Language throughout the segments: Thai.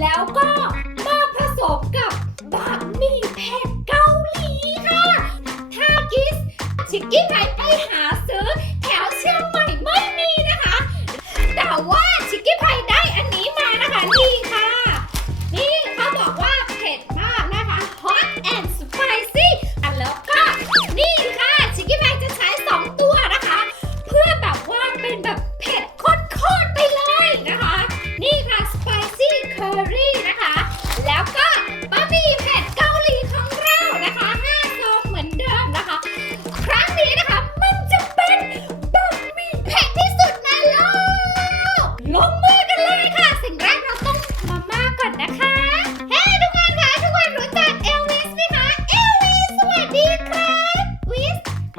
แล้วก็มาผสมกับบะหมี่เผ็ดเกาหลีค่ะ ถ้ากิสชิคกี้พายไปหาซื้อแถวเชียงใหม่ไม่มีนะคะ แต่ว่าชิคกี้พายได้อันนี้มานะคะนี่ค่ะ นี่เขาบอกว่าเผ็ดมากนะคะ hot and spicy อันแล้วก็นี่ค่ะชิคกี้พายจะใช้ 2 ตัวนะคะ เพื่อแบบว่าเป็นแบบ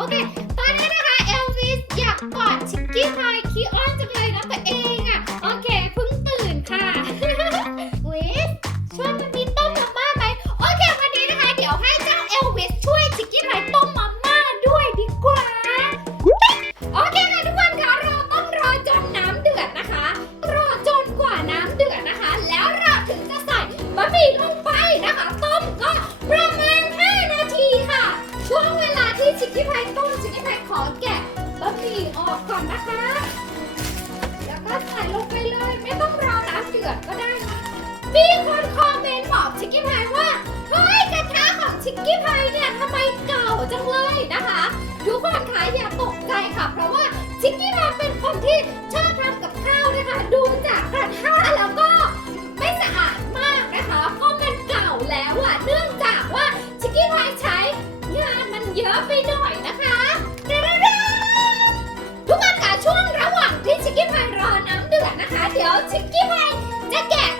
โอเค ตอนนี้นะคะเอลวิสอยากกอดชิคกี้พายคีออนจังเลยนะตัวเองอะ โอเคเพิ่งตื่นค่ะ วิสช่วยมันมีต้มมาม่าไหมโอเควันนี้นะคะ เดี๋ยวให้เจ้าเอลวิสช่วยชิคกี้พายต้มมาม่าด้วยดีกว่า โอเคค่ะทุกคนคะเราต้องรอจนน้ำเดือดนะคะ รอจนกว่าน้ำเดือดนะคะ แล้วเราถึงจะใส่บะหมี่ลงไปนะคะ ต้มก็ อแกะบะหมี่ออกก่อนนะคะ แล้วก็ใส่ลงไปเลย ไม่ต้องรอน้ำเดือดก็ได้นะมีคนคอมเมนต์บอกชิคกี้พายว่าเฮ้ยกระทะของชิคกี้พายเนี่ยทำไมเก่าจังเลยนะคะ ทุกคนคะอย่าตกใจค่ะ เพราะว่าชิคกี้พายเป็นคนที่ชอบ 有吃鸡排，这个。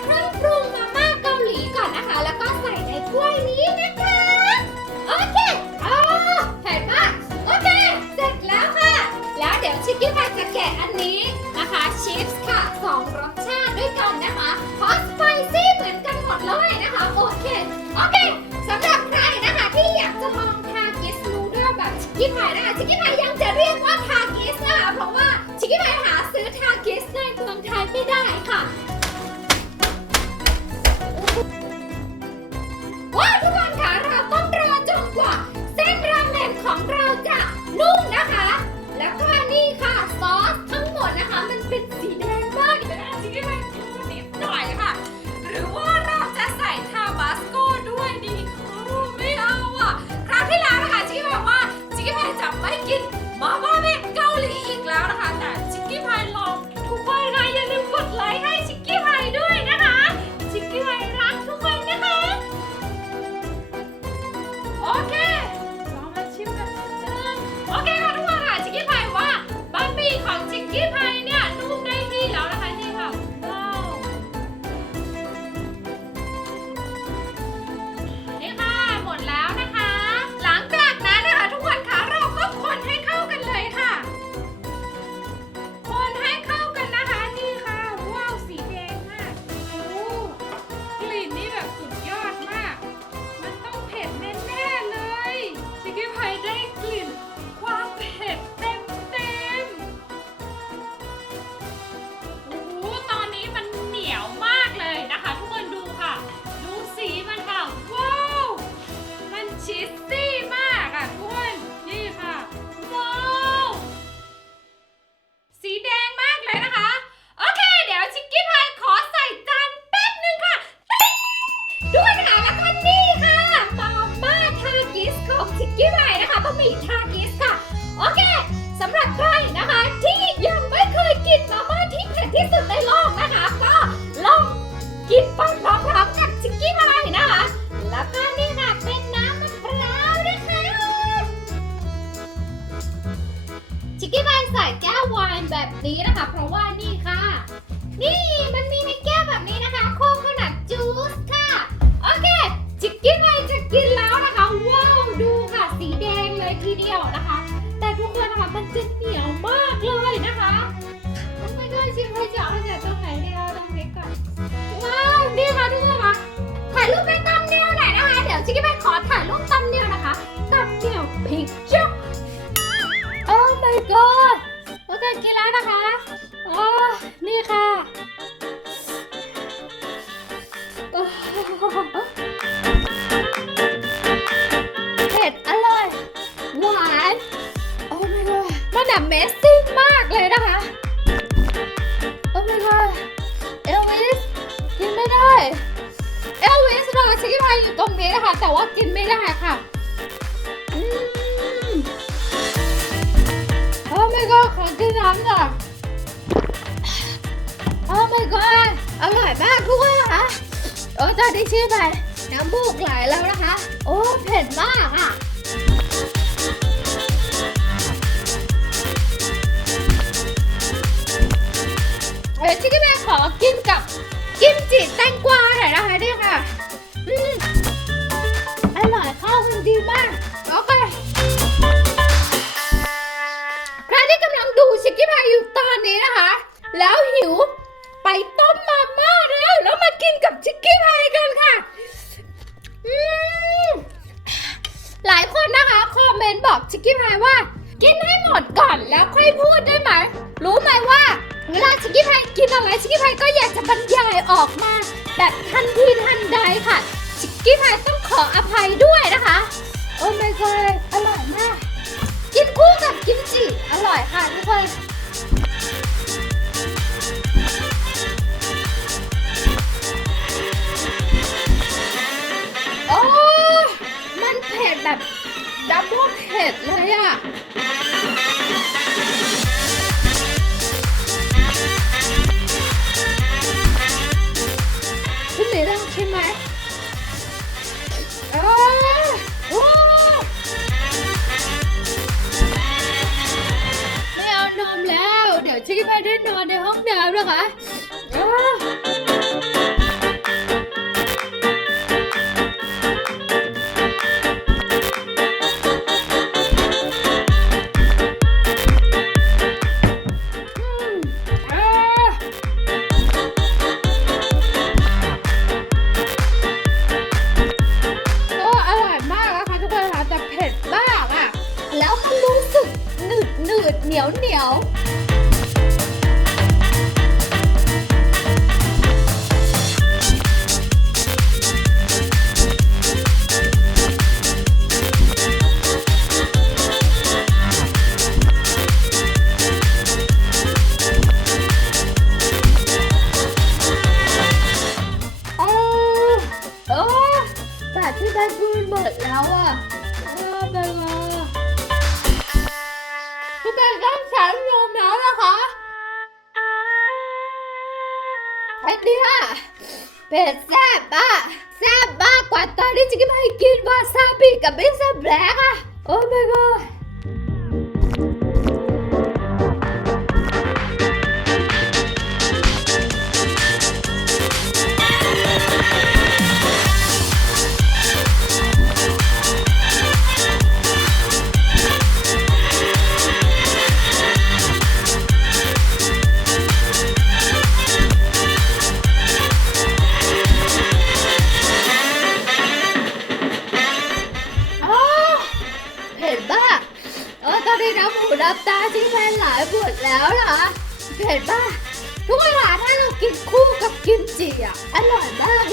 ทุกคนนะคะมันจะเหนียวมากเลยนะคะไม่เคชิมเคยเจาะเคยเจาะตรงไหนเนี่ยเราลองเช็ก่อนว้าวนี่ค่ะทุกคนคะถ่ายรูปไป็นตำเนียวหน่อยนะคะ เดี๋ยวชิคกี้พายขอถ่ายรูปตำเนียวนะคะตำเนียวพิกจุ๊บโอ้ my god โอเคกินแล้วนะคะอ๋อนี่ค่ะ โอ้ my god อร่อยมากทุกคนค่ะโอ้ตอนนี้ชื่อไปน้ำบูกไหลแล้วนะคะ โอ้เผ็ดมากอะเอ้ยวชิคกี้พายขอกินกับกิมจิแตงกวาหน่อยนะคะเนี่ยค่ะ แล้วหิว ไปต้มมาม่าแล้วแล้วมากินกับชิคกี้พายกันค่ะหลายคนนะคะคอมเมนต์บอกชิคกี้พายว่า กินให้หมดก่อนแล้วค่อยพูดได้ไหม รู้ไหมว่า เวลาชิคกี้พายกินอะไรชิคกี้พายก็อยากจะบรรยายออกมา แบบทันทีทันใดค่ะ ชิคกี้พายต้องขออภัยด้วยนะคะ โอ้ my god อร่อยมาก กินคู่กับกิมจิอร่อยค่ะทุกคน แบบดับเบิลเผ็ดเลยอะ ไอเดียเป็ดแซ่บอะแซ่บมากกว่าตอนที่จิกกี้พายกินวาซาบิกับเบสแบล็กอะ โอ้ my god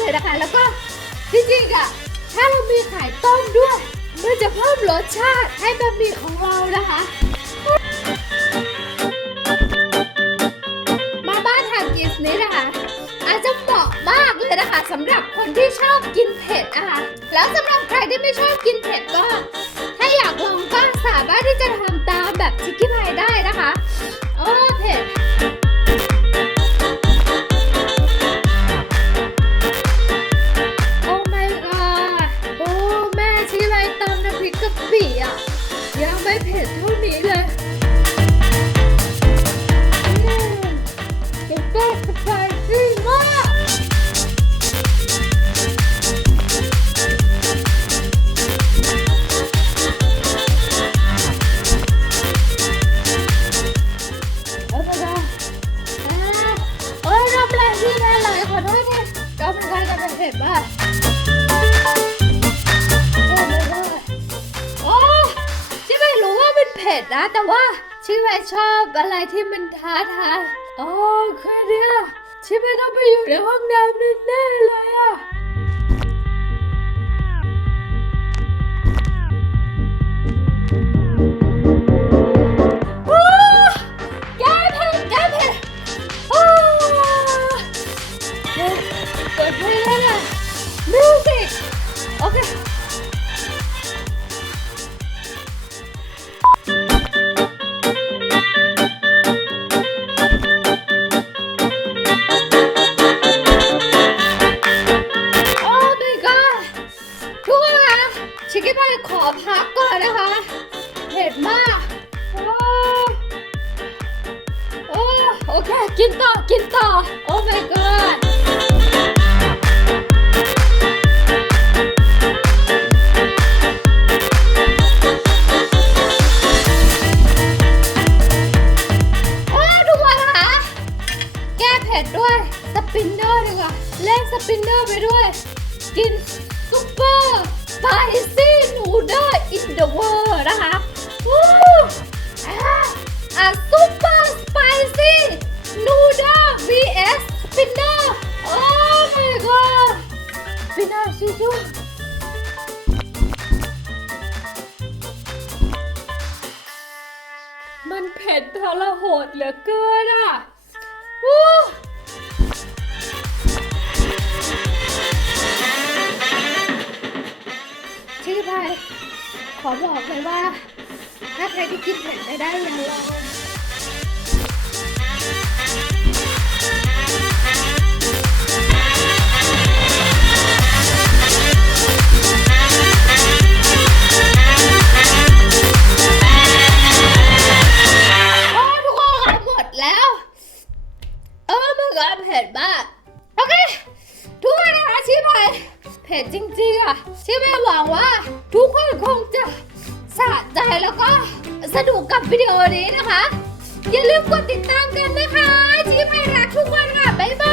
เลยนะคะ แล้วก็จริงๆอะถ้าเรามีไข่ต้มด้วยมันจะเพิ่มรสชาติให้บะหมี่ของเรานะคะ มาบ้านทางกิสนี้นะคะ อาจจะเหมาะมากเลยนะคะสำหรับคนที่ชอบกินเผ็ดนะคะแล้วสำหรับใครที่ไม่ชอบกินเผ็ดก็ ถ้าอยากลองก็สามารถที่จะทำตามแบบชิคกี้พายได้นะคะโอ้เผ ที่มันท้าทายโอ้คือเนี่ยชิไม่ต้องไปอยู่ในห้องน้ำแน่ๆเลย ปินเนอร์สู้ๆมันเผ็ดทรหดเหลือเกินอะวู้ชื่อไปขอบอกเลยว่า ถ้าใครที่กินเผ็ดไม่ได้ย่าลอง แล้วก็สนุกกับวิดีโอนี้นะคะ อย่าลืมกดติดตามกันนะคะจีพให้รักทุกคนค่ะ บ๊ายบาย